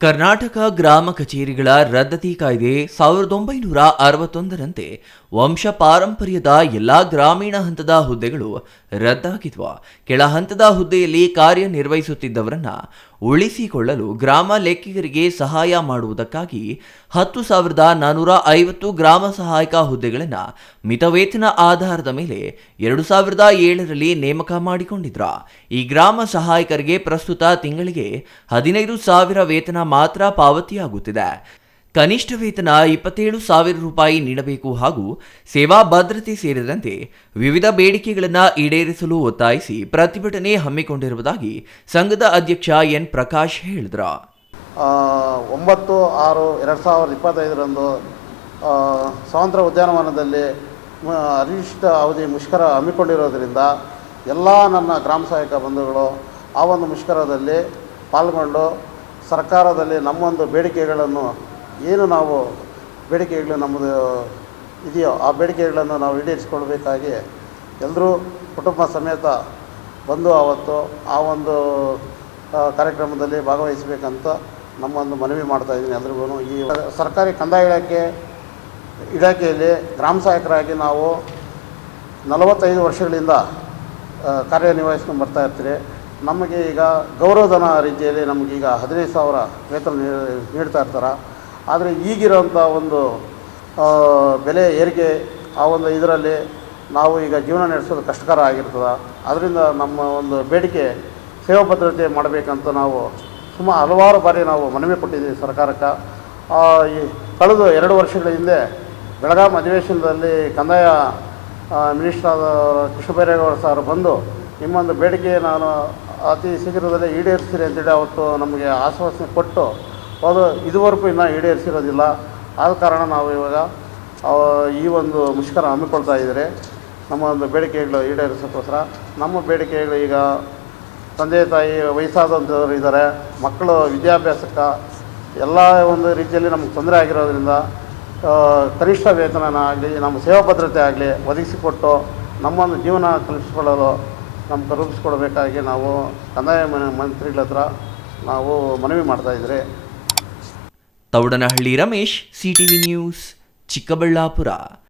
ಕರ್ನಾಟಕ ಗ್ರಾಮ ಕಚೇರಿಗಳ ರದ್ದತಿ ಕಾಯ್ದೆ 1961ರಂತೆ ವಂಶ ಪಾರಂಪರ್ಯದ ಎಲ್ಲಾ ಗ್ರಾಮೀಣ ಹಂತದ ಹುದ್ದೆಗಳು ರದ್ದಾಗಿದ್ವು. ಕೆಳ ಹಂತದ ಹುದ್ದೆಯಲ್ಲಿ ಕಾರ್ಯನಿರ್ವಹಿಸುತ್ತಿದ್ದವರನ್ನ ಉಳಿಸಿಕೊಳ್ಳಲು ಗ್ರಾಮ ಲೆಕ್ಕಿಗರಿಗೆ ಸಹಾಯ ಮಾಡುವುದಕ್ಕಾಗಿ 10,450 ಗ್ರಾಮ ಸಹಾಯಕ ಹುದ್ದೆಗಳನ್ನು ಮಿತವೇತನ ಆಧಾರದ ಮೇಲೆ 2007ರಲ್ಲಿ ನೇಮಕ ಮಾಡಿಕೊಂಡಿದ್ರ. ಈ ಗ್ರಾಮ ಸಹಾಯಕರಿಗೆ ಪ್ರಸ್ತುತ ತಿಂಗಳಿಗೆ 15,000 ವೇತನ ಮಾತ್ರ ಪಾವತಿಯಾಗುತ್ತಿದೆ. ಕನಿಷ್ಠ ವೇತನ 27,000 ರೂಪಾಯಿ ನೀಡಬೇಕು ಹಾಗೂ ಸೇವಾ ಭದ್ರತೆ ಸೇರಿದಂತೆ ವಿವಿಧ ಬೇಡಿಕೆಗಳನ್ನು ಈಡೇರಿಸಲು ಒತ್ತಾಯಿಸಿ ಪ್ರತಿಭಟನೆ ಹಮ್ಮಿಕೊಂಡಿರುವುದಾಗಿ ಸಂಘದ ಅಧ್ಯಕ್ಷ ಎನ್ ಪ್ರಕಾಶ್ ಹೇಳಿದರು. 9/6/2025ರಂದು ಸ್ವಾತಂತ್ರ್ಯ ಉದ್ಯಾನವನದಲ್ಲಿ ಅನಿಶ್ಚಿತ ಅವಧಿ ಮುಷ್ಕರ ಹಮ್ಮಿಕೊಂಡಿರೋದ್ರಿಂದ ಎಲ್ಲ ನನ್ನ ಗ್ರಾಮ ಸಹಾಯಕ ಬಂಧುಗಳು ಆ ಒಂದು ಮುಷ್ಕರದಲ್ಲಿ ಪಾಲ್ಗೊಂಡು ಸರ್ಕಾರದಲ್ಲಿ ನಮ್ಮೊಂದು ಬೇಡಿಕೆಗಳನ್ನು ಏನು ನಾವು ಬೇಡಿಕೆಗಳು ನಮ್ಮದು ಇದೆಯೋ ಆ ಬೇಡಿಕೆಗಳನ್ನು ನಾವು ಈಡೇರಿಸಿಕೊಳ್ಬೇಕಾಗಿ ಎಲ್ಲರೂ ಕುಟುಂಬ ಸಮೇತ ಬಂದು ಅವತ್ತು ಆ ಒಂದು ಕಾರ್ಯಕ್ರಮದಲ್ಲಿ ಭಾಗವಹಿಸಬೇಕಂತ ನಮ್ಮೊಂದು ಮನವಿ ಮಾಡ್ತಾಯಿದ್ದೀನಿ ಎಲ್ರಿಗೂ. ಈ ಸರ್ಕಾರಿ ಕಂದಾಯ ಇಲಾಖೆಯಲ್ಲಿ ಗ್ರಾಮ ಸಹಾಯಕರಾಗಿ ನಾವು 45 ವರ್ಷಗಳಿಂದ ಕಾರ್ಯನಿರ್ವಹಿಸ್ಕೊಂಡು ಬರ್ತಾ ಇರ್ತೀರಿ. ನಮಗೆ ಈಗ ಗೌರವಧನ ರೀತಿಯಲ್ಲಿ ನಮಗೀಗ 15,000 ವೇತನ ನೀಡ್ತಾ ಇರ್ತಾರೆ. ಆದರೆ ಈಗಿರೋಂಥ ಒಂದು ಬೆಲೆ ಏರಿಕೆ ಆ ಒಂದು ಇದರಲ್ಲಿ ನಾವು ಈಗ ಜೀವನ ನಡೆಸೋದು ಕಷ್ಟಕರ ಆಗಿರ್ತದೆ. ಅದರಿಂದ ನಮ್ಮ ಒಂದು ಬೇಡಿಕೆ ಸೇವಾ ಭದ್ರತೆ ಮಾಡಬೇಕಂತ ನಾವು ಹಲವಾರು ಬಾರಿ ನಾವು ಮನವಿ ಕೊಟ್ಟಿದ್ದೀವಿ ಸರ್ಕಾರಕ್ಕೆ. ಈ ಕಳೆದ 2 ವರ್ಷಗಳ ಹಿಂದೆ ಬೆಳಗಾಂ ಅಧಿವೇಶನದಲ್ಲಿ ಕಂದಾಯ ಮಿನಿಸ್ಟರ್ ಆದ ಕೃಷ್ಣ ಬೈರೇಗೌಡ ಸರ್ ಬಂದು ನಿಮ್ಮೊಂದು ಬೇಡಿಕೆ ನಾನು ಅತಿ ಶೀಘ್ರದಲ್ಲೇ ಈಡೇರಿಸ್ತೀರಿ ಅಂತೇಳಿ ಅವತ್ತು ನಮಗೆ ಆಶ್ವಾಸನೆ ಕೊಟ್ಟು ಅದು ಇದುವರೆಗೂ ಇನ್ನೂ ಈಡೇರಿಸಿರೋದಿಲ್ಲ. ಆದ ಕಾರಣ ನಾವು ಇವಾಗ ಈ ಒಂದು ಮುಷ್ಕರ ಹಮ್ಮಿಕೊಳ್ತಾ ಇದ್ದಾರೆ. ನಮ್ಮ ಒಂದು ಬೇಡಿಕೆಗಳು ಈಡೇರಿಸೋಕ್ಕೋಸ್ಕರ ನಮ್ಮ ಬೇಡಿಕೆಗಳು ಈಗ ತಂದೆ ತಾಯಿ ವಯಸ್ಸಾದಂಥವ್ರು ಇದ್ದಾರೆ, ಮಕ್ಕಳು ವಿದ್ಯಾಭ್ಯಾಸಕ್ಕೆ ಎಲ್ಲ ಒಂದು ರೀತಿಯಲ್ಲಿ ನಮಗೆ ತೊಂದರೆ ಆಗಿರೋದ್ರಿಂದ ಕನಿಷ್ಠ ವೇತನ ಆಗಲಿ ನಮ್ಮ ಸೇವಾ ಭದ್ರತೆ ಆಗಲಿ ಒದಗಿಸಿಕೊಟ್ಟು ನಮ್ಮೊಂದು ಜೀವನ ಕಲ್ಪಿಸಿಕೊಳ್ಳಲು ನಮ್ಗೆ ರೂಪಿಸ್ಕೊಡ್ಬೇಕಾಗಿ ನಾವು ಕಂದಾಯ ಮಂತ್ರಿಗಳ ಹತ್ರ ನಾವು ಮನವಿ ಮಾಡ್ತಾಯಿದ್ರಿ. Thoudanahalli Ramesh, CTV news, Chikkaballapur.